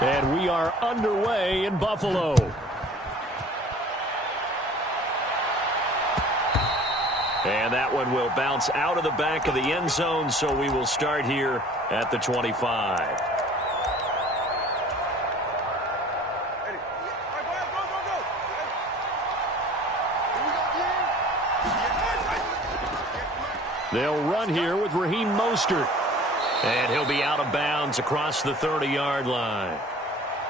And we are underway in Buffalo. And that one will bounce out of the back of the end zone, so we will start here at the 25. They'll run here with Raheem Mostert. And he'll be out of bounds across the 30-yard line.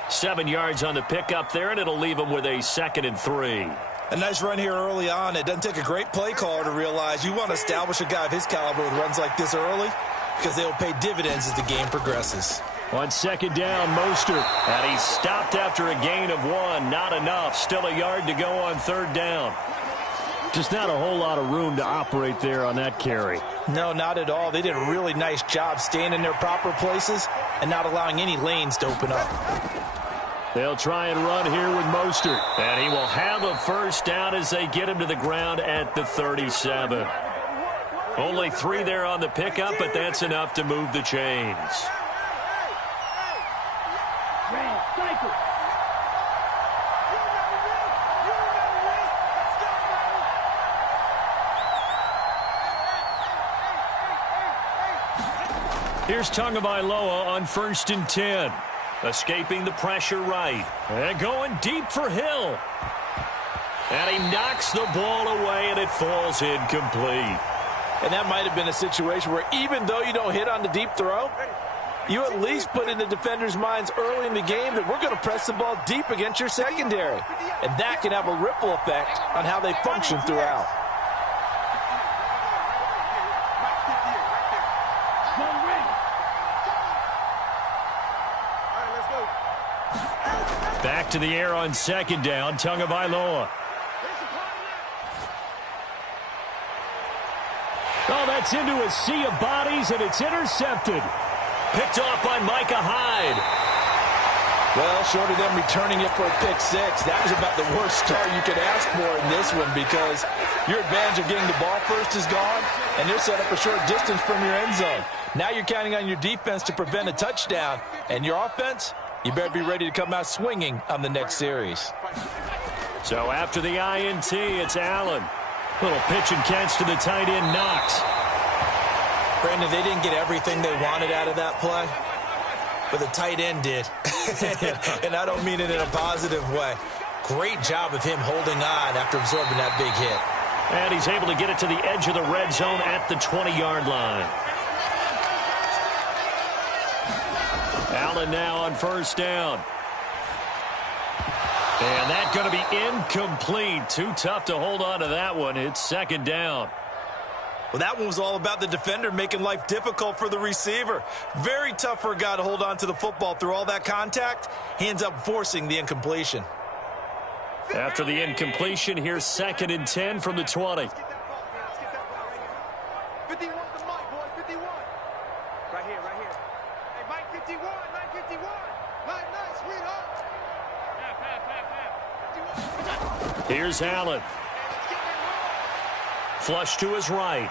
7 yards on the pickup there, and it'll leave him with a 2nd and 3. A nice run here early on. It doesn't take a great play caller to realize you want to establish a guy of his caliber with runs like this early because they'll pay dividends as the game progresses. On 2nd down, Mostert. And he's stopped after a gain of 1. Not enough. Still a yard to go on 3rd down. Just not a whole lot of room to operate there on that carry. No, not at all. They did a really nice job staying in their proper places and not allowing any lanes to open up. They'll try and run here with Mostert. And he will have a 1st down as they get him to the ground at the 37. Only 3 there on the pickup, but that's enough to move the chains. Here's Tagovailoa on 1st and 10. Escaping the pressure right. And going deep for Hill. And he knocks the ball away, and it falls incomplete. And that might have been a situation where even though you don't hit on the deep throw, you at least put in the defenders' minds early in the game that we're going to press the ball deep against your secondary. And that can have a ripple effect on how they function throughout. Back to the air on 2nd down, Tagovailoa. Oh, that's into a sea of bodies, and it's intercepted. Picked off by Micah Hyde. Well, short of them returning it for a pick 6, that was about the worst start you could ask for in this one because your advantage of getting the ball first is gone, and they're set up a short distance from your end zone. Now you're counting on your defense to prevent a touchdown, and your offense, you better be ready to come out swinging on the next series. So after the INT, it's Allen. Little pitch and catch to the tight end, Knox. Brandon, they didn't get everything they wanted out of that play, but the tight end did. And I don't mean it in a positive way. Great job of him holding on after absorbing that big hit. And he's able to get it to the edge of the red zone at the 20-yard line. Allen now on 1st down. And that's going to be incomplete. Too tough to hold on to that one. It's 2nd down. Well, that one was all about the defender making life difficult for the receiver. Very tough for a guy to hold on to the football through all that contact. He ends up forcing the incompletion. After the incompletion, here's 2nd and 10 from the 20. 51 to Mike, boy, 51. Right here, right here. Hey, Mike 51, Mike 51. Mike, nice, sweetheart. Here's Allen. Flush to his right.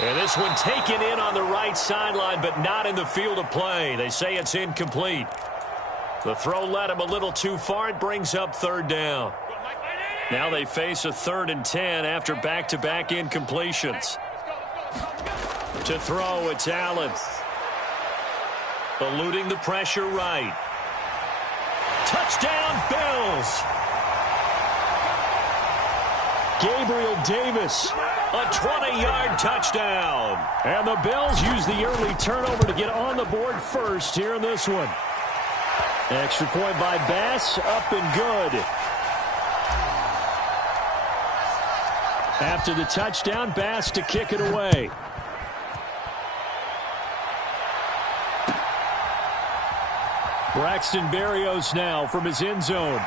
And this one taken in on the right sideline, but not in the field of play. They say it's incomplete. The throw led him a little too far. It brings up 3rd down. Now they face a 3rd and 10 after back-to-back incompletions. To throw, it's Allen. Eluding the pressure right. Touchdown, Bills! Gabriel Davis, a 20-yard touchdown. And the Bills use the early turnover to get on the board first here in this one. Extra point by Bass, up and good. After the touchdown, Bass to kick it away. Braxton Berrios now from his end zone.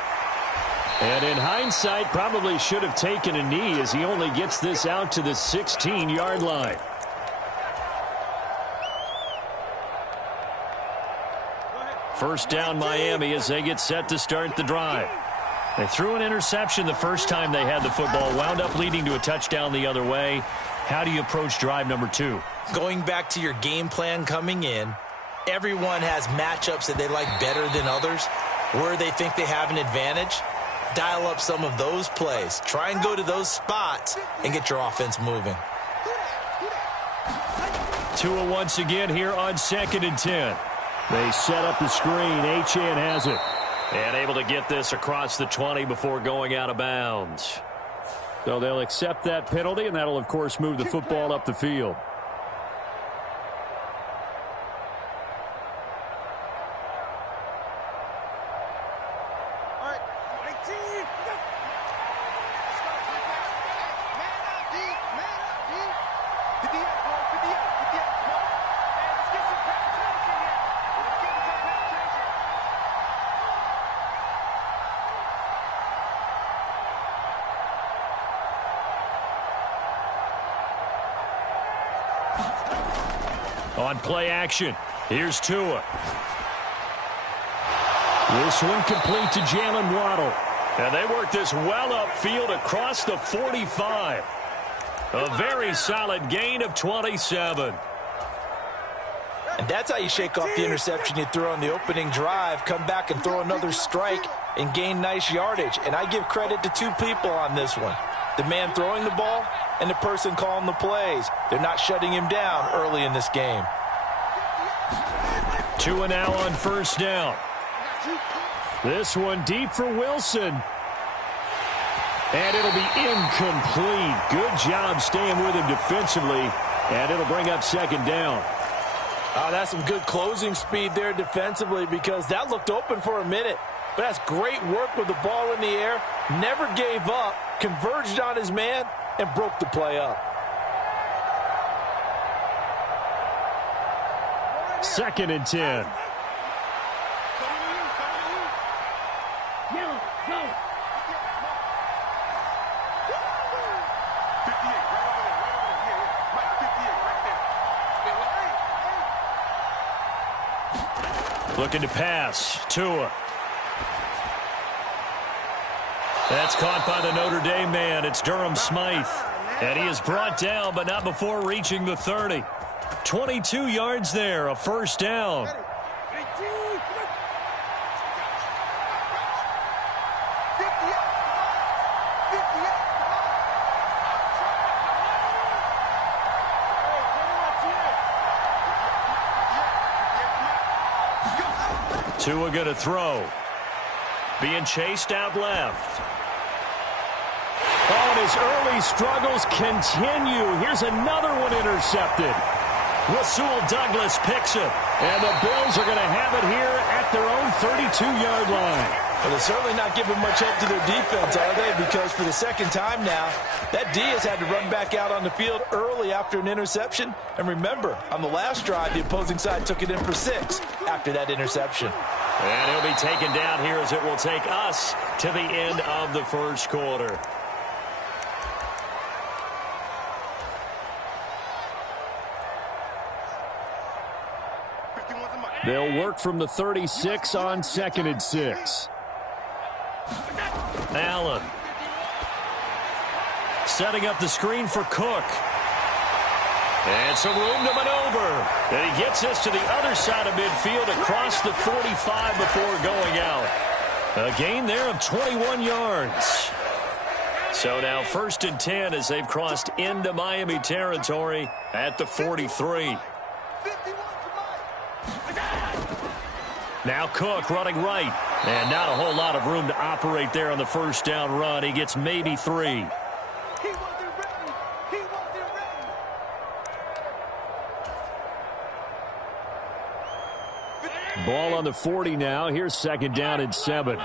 And in hindsight, probably should have taken a knee as he only gets this out to the 16-yard line. First down, Miami, as they get set to start the drive. They threw an interception the first time they had the football, wound up leading to a touchdown the other way. How do you approach drive number 2? Going back to your game plan coming in, everyone has matchups that they like better than others, where they think they have an advantage. Dial up some of those plays. Try and go to those spots and get your offense moving. Tua once again here on 2nd and 10. They set up the screen. Achane has it. And able to get this across the 20 before going out of bounds. So they'll accept that penalty, and that'll, of course, move the football up the field. On play action, here's Tua. This one complete to Jalen Waddle. And they work this well upfield across the 45. A very solid gain of 27. And that's how you shake off the interception you threw on the opening drive, come back and throw another strike and gain nice yardage. And I give credit to two people on this one. The man throwing the ball and the person calling the plays. They're not shutting him down early in this game. Tua now on first down. This one deep for Wilson. And it'll be incomplete. Good job staying with him defensively. And it'll bring up 2nd down. Oh, that's some good closing speed there defensively, because that looked open for a minute. But that's great work with the ball in the air. Never gave up. Converged on his man and broke the play up. 2nd and 10. Looking to pass. Tua. That's caught by the Notre Dame man. It's Durham Smythe. And he is brought down, but not before reaching the 30. 22 yards there, a first down. Tua going to throw. Being chased out left. Oh, and his early struggles continue. Here's another one intercepted. Rasul Douglas picks it. And the Bills are going to have it here at their own 32-yard line. Well, they're certainly not giving much help to their defense, are they? Because for the second time now, that D has had to run back out on the field early after an interception. And remember, on the last drive, the opposing side took it in for 6 after that interception. And he'll be taken down here as it will take us to the end of the first quarter. They'll work from the 36 on 2nd and 6. Allen. Setting up the screen for Cook. And some room to maneuver. And he gets this to the other side of midfield across the 45 before going out. A gain there of 21 yards. So now 1st and 10 as they've crossed into Miami territory at the 43. Now Cook running right. And not a whole lot of room to operate there on the first down run. He gets maybe 3. Ball on the 40 now. Here's 2nd down and 7.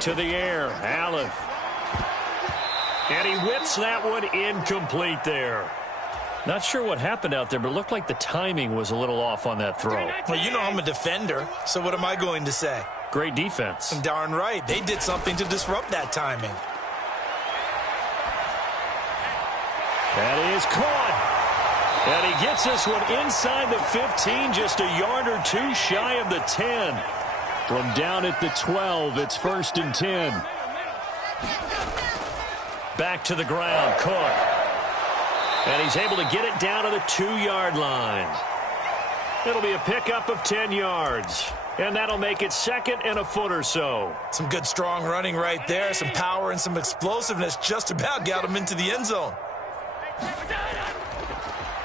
To the air. Allen. And he whips that one incomplete there. Not sure what happened out there, but it looked like the timing was a little off on that throw. Well, you know I'm a defender, so what am I going to say? Great defense. Darn right. They did something to disrupt that timing. That is caught. And he gets this one inside the 15, just a yard or two shy of the 10. From down at the 12, it's 1st and 10. Back to the ground, Cook. And he's able to get it down to the 2-yard line. It'll be a pickup of 10 yards. And that'll make it 2nd and a foot or so. Some good strong running right there. Some power and some explosiveness just about got him into the end zone.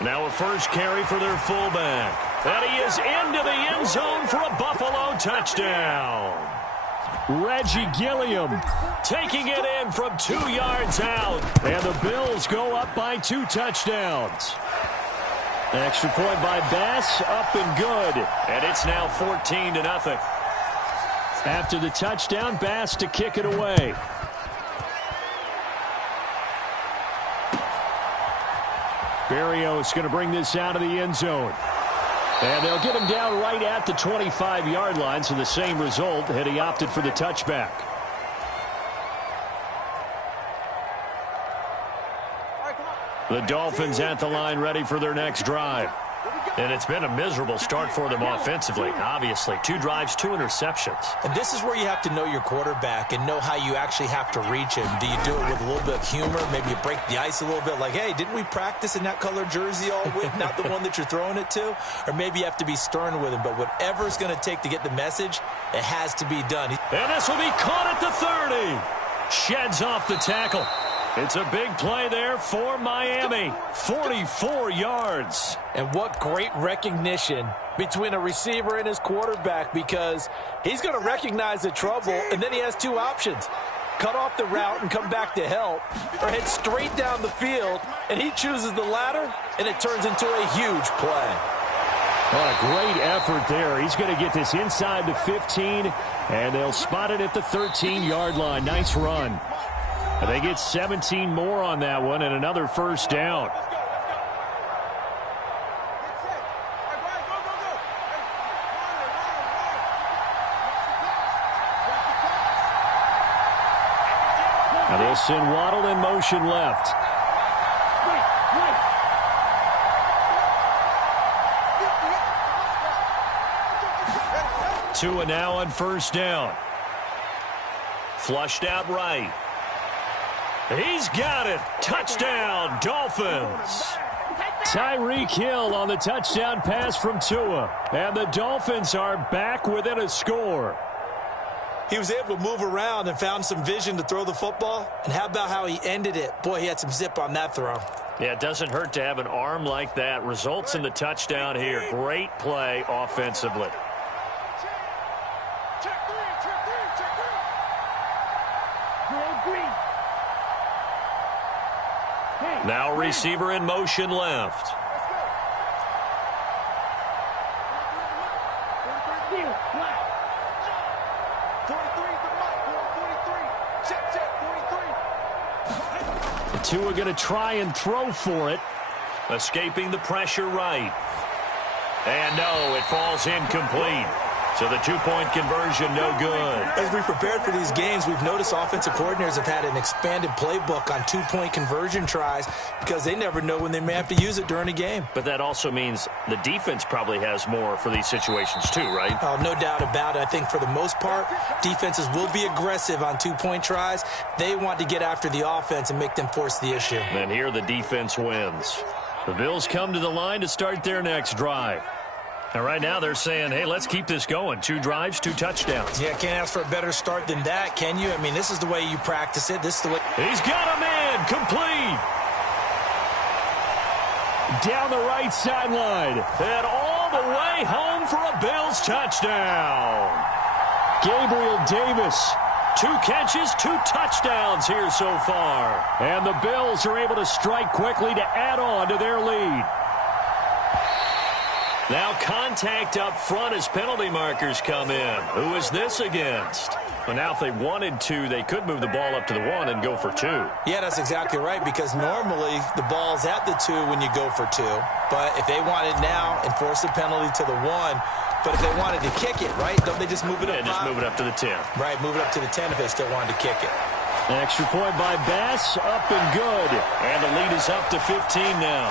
Now a first carry for their fullback. And he is into the end zone for a Buffalo touchdown. Reggie Gilliam taking it in from 2 yards out. And the Bills go up by 2 touchdowns. Extra point by Bass, up and good. And it's now 14-0. After the touchdown, Bass to kick it away. Berrios going to bring this out of the end zone. And they'll get him down right at the 25-yard line, so the same result had he opted for the touchback. The Dolphins at the line ready for their next drive. And it's been a miserable start for them offensively, obviously. 2 drives, 2 interceptions. And this is where you have to know your quarterback and know how you actually have to reach him. Do you do it with a little bit of humor? Maybe you break the ice a little bit like, hey, didn't we practice in that color jersey all week? Not the one that you're throwing it to? Or maybe you have to be stern with him. But whatever it's going to take to get the message, it has to be done. And this will be caught at the 30. Sheds off the tackle. It's a big play there for Miami. 44 yards. And what great recognition between a receiver and his quarterback, because he's going to recognize the trouble, and then he has 2 options. Cut off the route and come back to help, or head straight down the field, and he chooses the latter, and it turns into a huge play. What a great effort there. He's going to get this inside the 15, and they'll spot it at the 13-yard line. Nice run. And they get 17 more on that one and another first down. Now they'll send Waddle in motion left. Tua now on first down. Flushed out right. He's got it. Touchdown, Dolphins. Tyreek Hill on the touchdown pass from Tua. And the Dolphins are back within a score. He was able to move around and found some vision to throw the football. And how about how he ended it? Boy, he had some zip on that throw. Yeah, it doesn't hurt to have an arm like that. Results in the touchdown here. Great play offensively. Now receiver in motion left. Tua going to try and throw for it. Escaping the pressure right. And no, it falls incomplete. So the 2-point conversion, no good. As we prepared for these games, we've noticed offensive coordinators have had an expanded playbook on 2-point conversion tries because they never know when they may have to use it during a game. But that also means the defense probably has more for these situations too, right? Oh, no doubt about it. I think for the most part, defenses will be aggressive on 2-point tries. They want to get after the offense and make them force the issue. And here the defense wins. The Bills come to the line to start their next drive. And right now they're saying, hey, let's keep this going. 2 drives, 2 touchdowns. Yeah, can't ask for a better start than that, can you? I mean, this is the way you practice it. This is the way. He's got a man complete. Down the right sideline. And all the way home for a Bills touchdown. Gabriel Davis. 2 catches, 2 touchdowns here so far. And the Bills are able to strike quickly to add on to their lead. Now contact up front as penalty markers come in. Who is this against? Well, now if they wanted to, they could move the ball up to the 1 and go for 2. Yeah, that's exactly right, because normally the ball's at the 2 when you go for 2. But if they wanted now, enforce the penalty to the 1. But if they wanted to kick it, right, don't they just move it up? Yeah, just move it up to the 10. Right, move it up to the 10 if they still wanted to kick it. An extra point by Bass, up and good. And the lead is up to 15 now.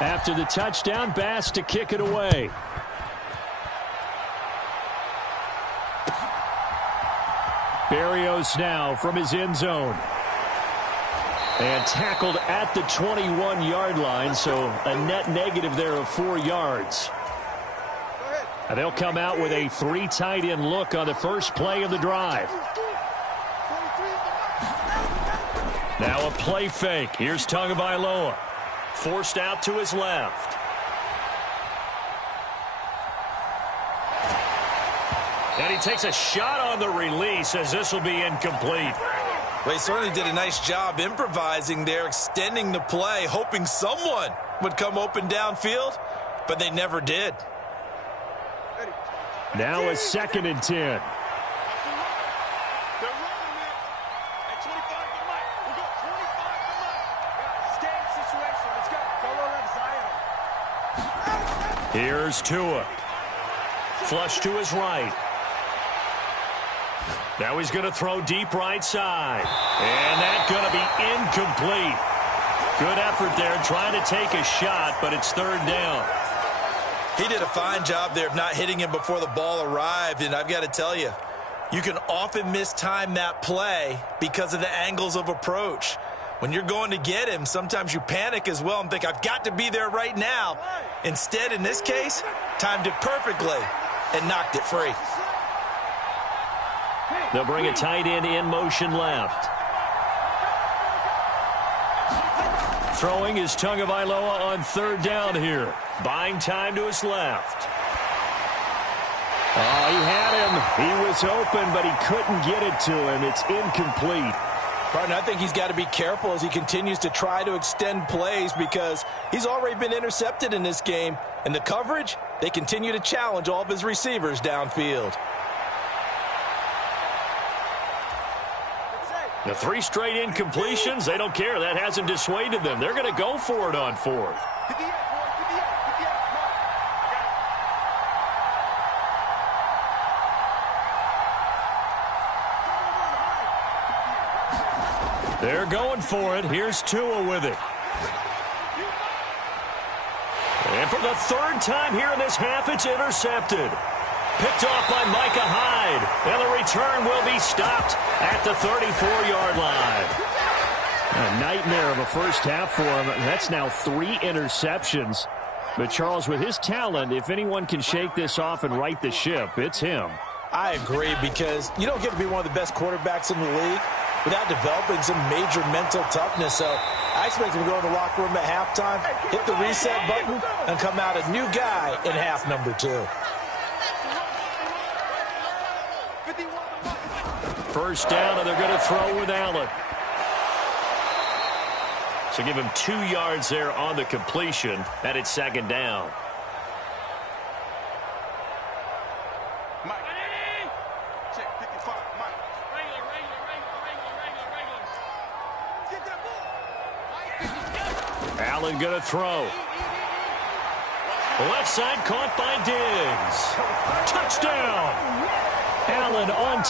After the touchdown, Bass to kick it away. Berrios now from his end zone. And tackled at the 21-yard line, so a net negative there of 4 yards. And they'll come out with a 3 tight end look on the first play of the drive. Now a play fake. Here's Tagovailoa. Forced out to his left. And he takes a shot on the release as this will be incomplete. Well, he certainly did a nice job improvising there, extending the play, hoping someone would come open downfield, but they never did. Now a 2nd and 10. Here's Tua. Flush to his right. Now he's going to throw deep right side. And that's going to be incomplete. Good effort there trying to take a shot, but it's 3rd down. He did a fine job there of not hitting him before the ball arrived, and I've got to tell you, you can often mistime that play because of the angles of approach. When you're going to get him, sometimes you panic as well and think, I've got to be there right now. Instead, in this case, timed it perfectly and knocked it free. They'll bring a tight end in motion left. Throwing is Tagovailoa on 3rd down here. Buying time to his left. Oh, he had him. He was open, but he couldn't get it to him. It's incomplete. Partner, I think he's got to be careful as he continues to try to extend plays because he's already been intercepted in this game. And the coverage, they continue to challenge all of his receivers downfield. The 3 straight incompletions, they don't care. That hasn't dissuaded them. They're going to go for it on 4th. They're going for it. Here's Tua with it. And for the 3rd time here in this half, it's intercepted. Picked off by Micah Hyde. And the return will be stopped at the 34-yard line. A nightmare of a first half for him. That's now 3 interceptions. But, Charles, with his talent, if anyone can shake this off and right the ship, it's him. I agree, because you don't get to be one of the best quarterbacks in the league without developing some major mental toughness. So I expect him to go in the locker room at halftime, hit the reset button, and come out a new guy in half number 2. First down, and they're going to throw with Allen. So give him 2 yards there on the completion, and it's 2nd down. Allen going to throw. Left side caught by Diggs. Touchdown. Allen on